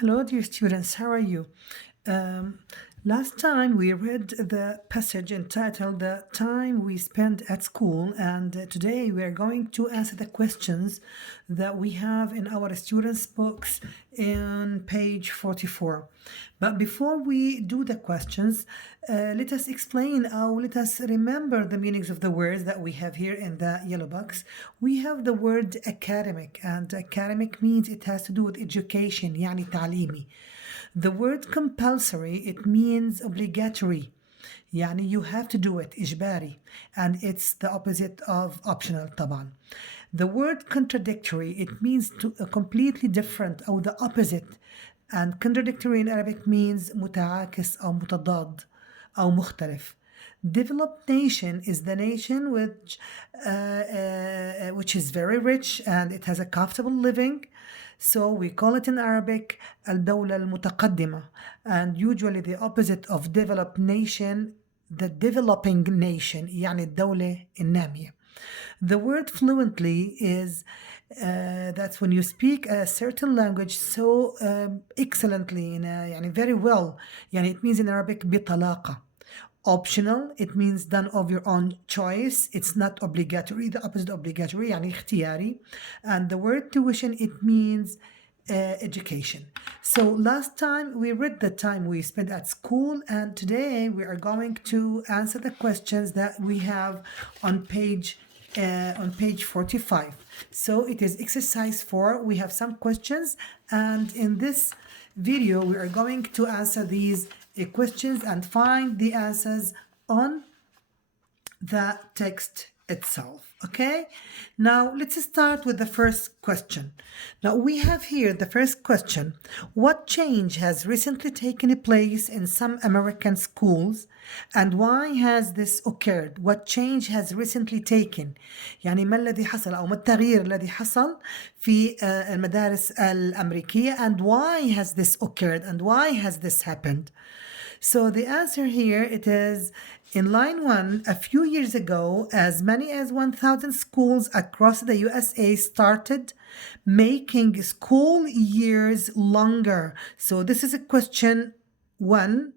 Hello, dear students, how are you? Um, Last time we read the passage entitled The Time We Spent at School, and today we are going to answer the questions that we have in our students' books in page 44. But before we do the questions, let us explain or let us remember the meanings of the words that we have here in the yellow box. We have the word academic, and academic means it has to do with education, يعني تعليمي. The word compulsory, it means obligatory. يعني you have to do it, إجباري. And it's the opposite of optional طبعا. The word contradictory, it means completely different or the opposite. And contradictory in Arabic means متعاكس أو متضاد أو مختلف. Developed nation is the nation which is very rich and it has a comfortable living. So we call it in Arabic الدولة المتقدمة. And usually the opposite of developed nation, the developing nation, يعني الدولة النامية. The word fluently is that's when you speak a certain language so excellently, يعني very well. يعني it means in Arabic بطلاقة. Optional, it means done of your own choice. It's not obligatory. The opposite of obligatory, يعني اختياري. And the word tuition, it means education. So last time we read the time we spent at school, and today we are going to answer the questions that we have on page 45. So it is exercise 4. We have some questions, and in this video we are going to answer these questions and find the answers on the text itself. Okay, now let's start with the first question. Now we have here the first question: what change has recently taken place in some American schools and why has this occurred? What change has recently taken؟ يعني ما الذي حصل أو ما التغيير الذي حصل في المدارس الأمريكية, and why has this occurred and why has this happened? So the answer here, it is in line 1, a few years ago, as many as 1,000 schools across the USA started making school years longer. So this is a question 1,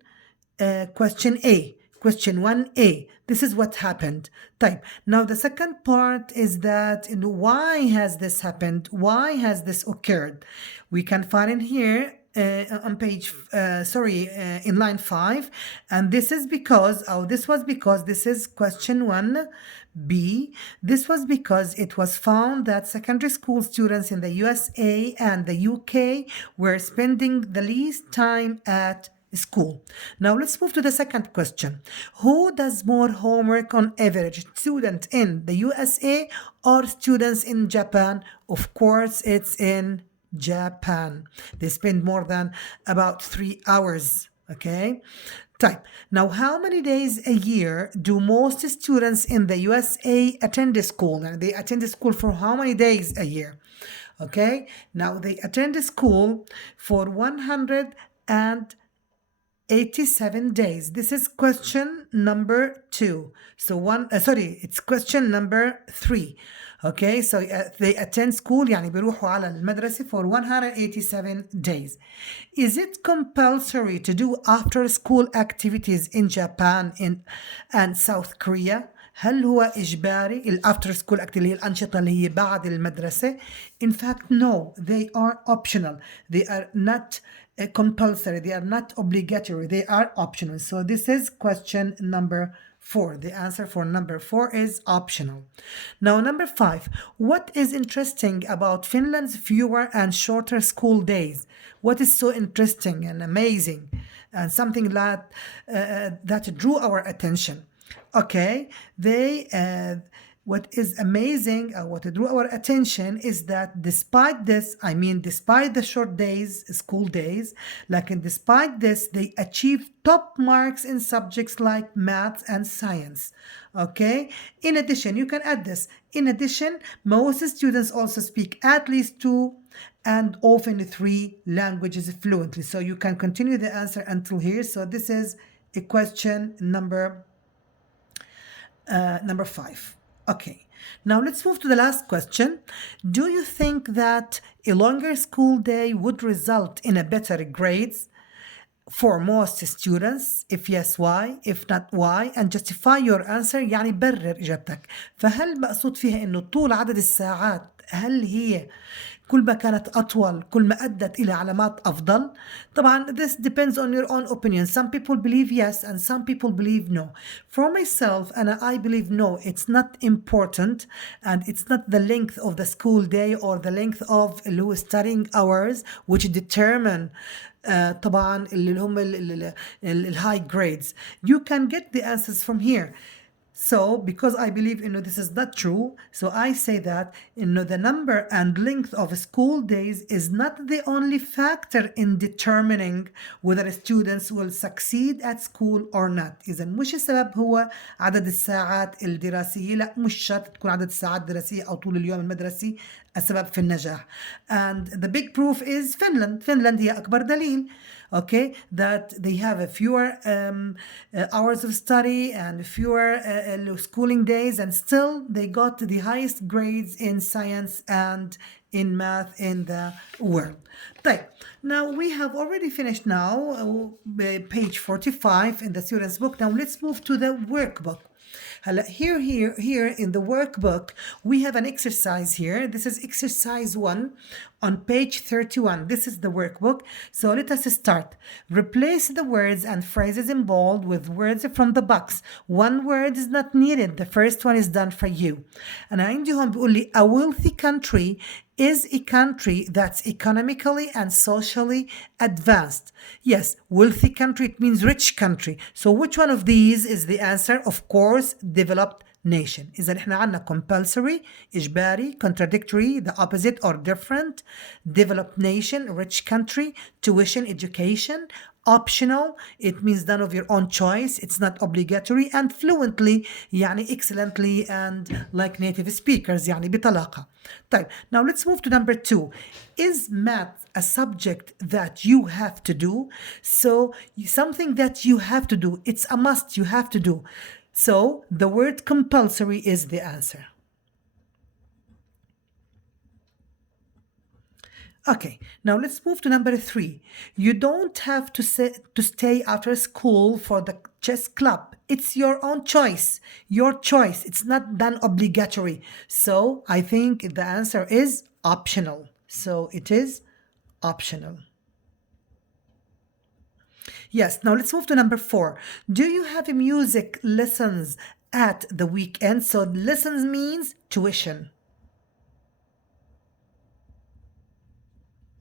question A. Question 1A. This is what happened. Type. Now the second part is that why has this happened? Why has this occurred? We can find in here on page, in line 5, and this is because, this is question 1B. This was because it was found that secondary school students in the USA and the UK were spending the least time at school. Now let's move to the second question. Who does more homework on average, student in the USA or students in Japan? Of course, it's in Japan. They spend more than about 3 hours. Okay. Type. Now, how many days a year do most students in the USA attend school? And they attend school for how many days a year? Okay. Now they attend school for 187 days. This is question number 2. So it's question number 3. Okay, so they attend school, يعني بيروحوا على المدرسة for 187 days. Is it compulsory to do after school activities in Japan and South Korea? هل هو إجباري الافter school activity, الأنشطة اللي هي بعد المدرسة? In fact, no, they are optional. They are not compulsory. They are not obligatory. They are optional. So this is question number 4. The answer for number 4 is optional. Now, number 5. What is interesting about Finland's fewer and shorter school days? What is so interesting and amazing and something that drew our attention? Okay, what is amazing, what drew our attention is that despite this, despite the short days, school days, despite this, they achieved top marks in subjects like math and science. Okay, in addition, you can add this. In addition, most students also speak at least 2 and often 3 languages fluently. So you can continue the answer until here. So this is a question number 5. Okay, Now let's move to the last question. Do you think that a longer school day would result in a better grades for most students? If yes, why? If not, why? And justify your answer، يعني برر إجابتك. فهل مقصود فيها إنه طول عدد الساعات هل هي كل ما كانت أطول كل ما أدت إلى علامات أفضل؟ طبعا this depends on your own opinion. Some people believe yes and some people believe no. For myself, and I believe no, it's not important and it's not the length of the school day or the length of اللي هو studying hours which determine طبعا اللي هم ال high grades. You can get the answers from here. So, because I believe this is not true, so I say that the number and length of school days is not the only factor in determining whether students will succeed at school or not. إذا مش السبب هو عدد الساعات الدراسية، لا مش شرط تكون عدد الساعات الدراسية أو طول اليوم المدرسي السبب في النجاح. And the big proof is Finland. Finland هي أكبر دليل. Okay, that they have a fewer hours of study and fewer schooling days, and still they got the highest grades in science and in math in the world. طيب, now we have already finished now page 45 in the student's book. Now let's move to the workbook. Here in the workbook, we have an exercise here. This is exercise 1 on page 31. This is the workbook. So let us start. Replace the words and phrases in bold with words from the box. One word is not needed. The first one is done for you. أنا عندي هون بيقول لي a wealthy country is a country that's economically and socially advanced. Yes, wealthy country, it means rich country. So which one of these is the answer? Of course, developed nation. إذا إحنا عنا compulsory, إجباري, contradictory, the opposite or different, developed nation, rich country, tuition, education, optional, it means done of your own choice, it's not obligatory, and fluently يعني excellently and like native speakers يعني بطلاقة. طيب, now let's move to number 2. Is math a subject that you have to do? So something that you have to do, it's a must, you have to do. So the word compulsory is the answer. Okay, now let's move to number 3. You don't have to stay after school for the chess club. It's your own choice. Your choice. It's not done obligatory. So I think the answer is optional. So it is optional. Yes, now let's move to number 4. Do you have music lessons at the weekend? So lessons means tuition.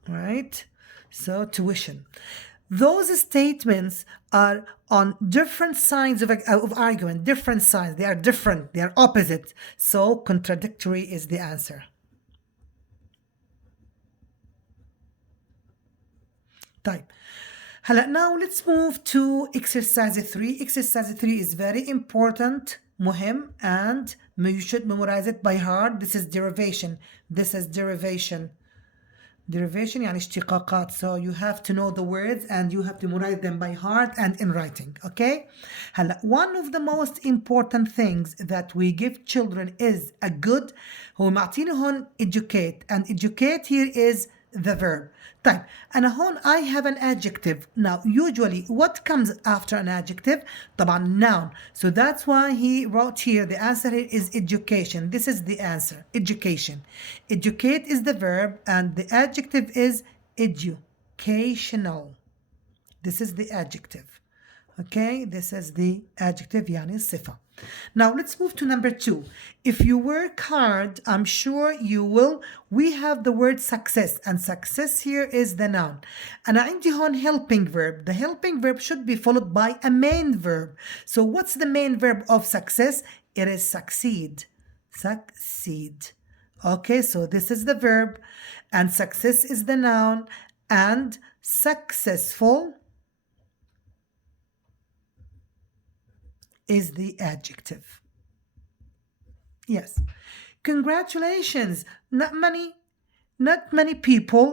Right? So tuition. Those statements are on different sides of argument, different sides. They are different, they are opposite. So contradictory is the answer. طيب. Now let's move to exercise 3. Exercise 3 is very important, مهم, and you should memorize it by heart. This is derivation. This is derivation. Derivation يعني اشتقاقات. So you have to know the words and you have to memorize them by heart and in writing. Okay? one of the most important things that we give children is a good. هو معطيني هون educate, and educate here is the verb. طيب, أنا هون I have an adjective. Now usually what comes after an adjective? طبعا noun. So that's why he wrote here the answer here is education. This is the answer, education. Educate is the verb and the adjective is educational. This is the adjective. Okay, this is the adjective يعني الصفة. Now let's move to number 2. If you work hard, I'm sure you will. We have the word success, and success here is the noun. أنا عندي هون helping verb. The helping verb should be followed by a main verb. So what's the main verb of success? It is succeed. Succeed. Okay, so this is the verb, and success is the noun, and successful is the adjective. Yes. Congratulations. Not money, not many people.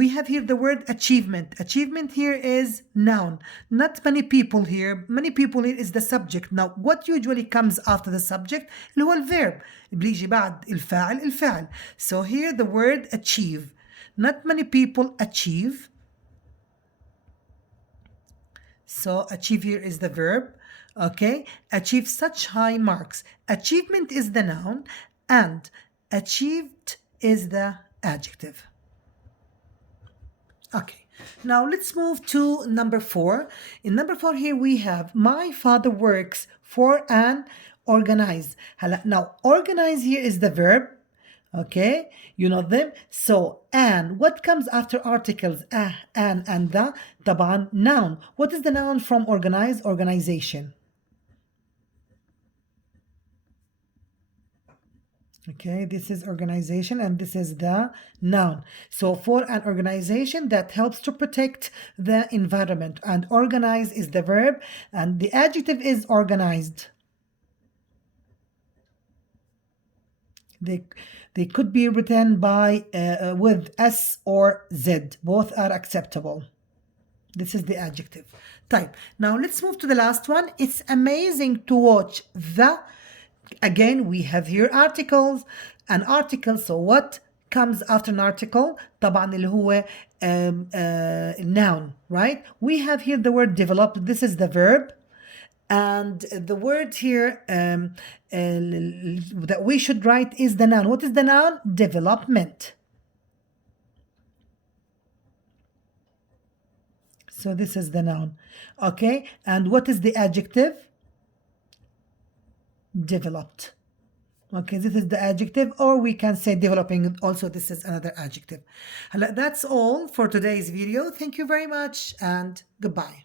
We have here the word achievement. Achievement here is noun. Not many people here. Many people here is the subject. Now, what usually comes after the subject? اللي هو الverb. بيجي بعد الفاعل. So here the word achieve. Not many people achieve. So achieve here is the verb. Okay, achieve such high marks. Achievement is the noun and achieved is the adjective. Okay, now let's move to number 4. In number 4 here we have my father works for an organize. Now organize here is the verb. Okay, you know them. So and what comes after articles an and the? طبعا noun. What is the noun from organize? Organization. Okay, this is organization and this is the noun. So for an organization that helps to protect the environment, and organize is the verb and the adjective is organized. They could be written by with S or Z. Both are acceptable. This is the adjective. Type. Now let's move to the last one. It's amazing to watch the. Again, we have here articles. An article. So what comes after an article? طبعا اللي هو noun, right? We have here the word developed. This is the verb. And the word here that we should write is the noun. What is the noun? Development. So this is the noun. Okay, and what is the adjective? Developed. Okay, this is the adjective, or we can say developing. Also, this is another adjective. That's all for today's video. Thank you very much and goodbye.